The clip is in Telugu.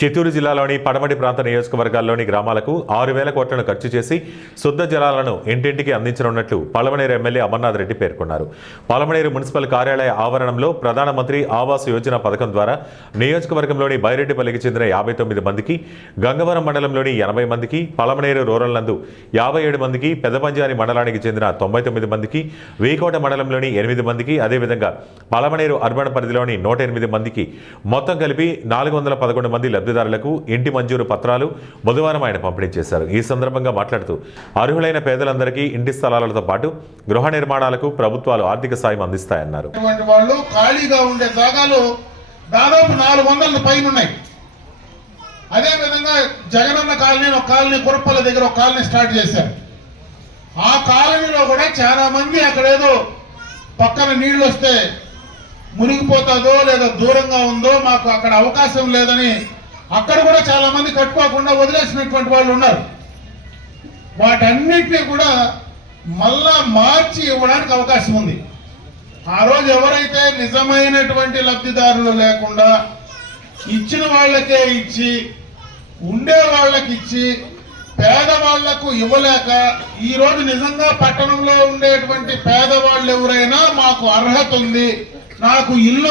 చిత్తూరు జిల్లాలోని పడమటి ప్రాంత నియోజకవర్గాల్లోని గ్రామాలకు 6,000 కోట్లను ఖర్చు చేసి శుద్ధ జలాలను ఇంటింటికి అందించనున్నట్లు పలమనేరు ఎమ్మెల్యే అమర్నాథ్ రెడ్డి పేర్కొన్నారు. పలమనేరు మున్సిపల్ కార్యాలయ ఆవరణంలో ప్రధానమంత్రి ఆవాస్ యోజన పథకం ద్వారా నియోజకవర్గంలోని బైరెడ్డిపల్లికి చెందిన 59 మందికి, గంగవరం మండలంలోని 80 మందికి, పలమనేరు రూరల్ నందు 57 మందికి, పెదపంజాని మండలానికి చెందిన 99 మందికి, వీకోట మండలంలోని 8 మందికి, అదేవిధంగా పలమనేరు అర్బన్ పరిధిలోని 108 మందికి మొత్తం కలిపి 411 మంది లబ్ధిదారులకు ఇంటి మంజూరు పత్రాలు బుధవారం ఆయన పంపిణీ చేశారు. ఈ సందర్భంగా మాట్లాడుతూ అర్హులైన పేదలందరికీ ఇంటి స్థలాలతో పాటు గృహ నిర్మాణాలకు ప్రభుత్వాలు ఆర్థిక సాయం అందిస్తాయన్నారు. వాళ్ళు ఖాళీగా ఉండే జాగాలు దాదాపు 400 పైన ఉన్నాయి. అదేవిధంగా జగనన్న కాలనీ ఒక కాలనీ, కురప్పల దగ్గర ఒక కాలనీ స్టార్ట్ చేశారు. ఆ కాలనీలో కూడా చాలా మంది అక్కడేదో పక్కన నీళ్లు వస్తే మునిగిపోతుందో లేదా దూరంగా ఉందో మాకు అక్కడ అవకాశం లేదని అక్కడ కూడా చాలా మంది కట్టుకోకుండా వదిలేసినటువంటి వాళ్ళు ఉన్నారు. వాటన్నిటినీ కూడా మళ్ళా మార్చి ఇవ్వడానికి అవకాశం ఉంది. ఆ రోజు ఎవరైతే నిజమైనటువంటి లబ్ధిదారులు లేకుండా ఇచ్చిన వాళ్ళకే ఇచ్చి, ఉండే వాళ్ళకి ఇచ్చి, పేదవాళ్లకు ఇవ్వలేక ఈరోజు నిజంగా పట్టణంలో ఉండేటువంటి పేదవాళ్ళు ఎవరైనా మాకు అర్హత ఉంది, నాకు ఇల్లు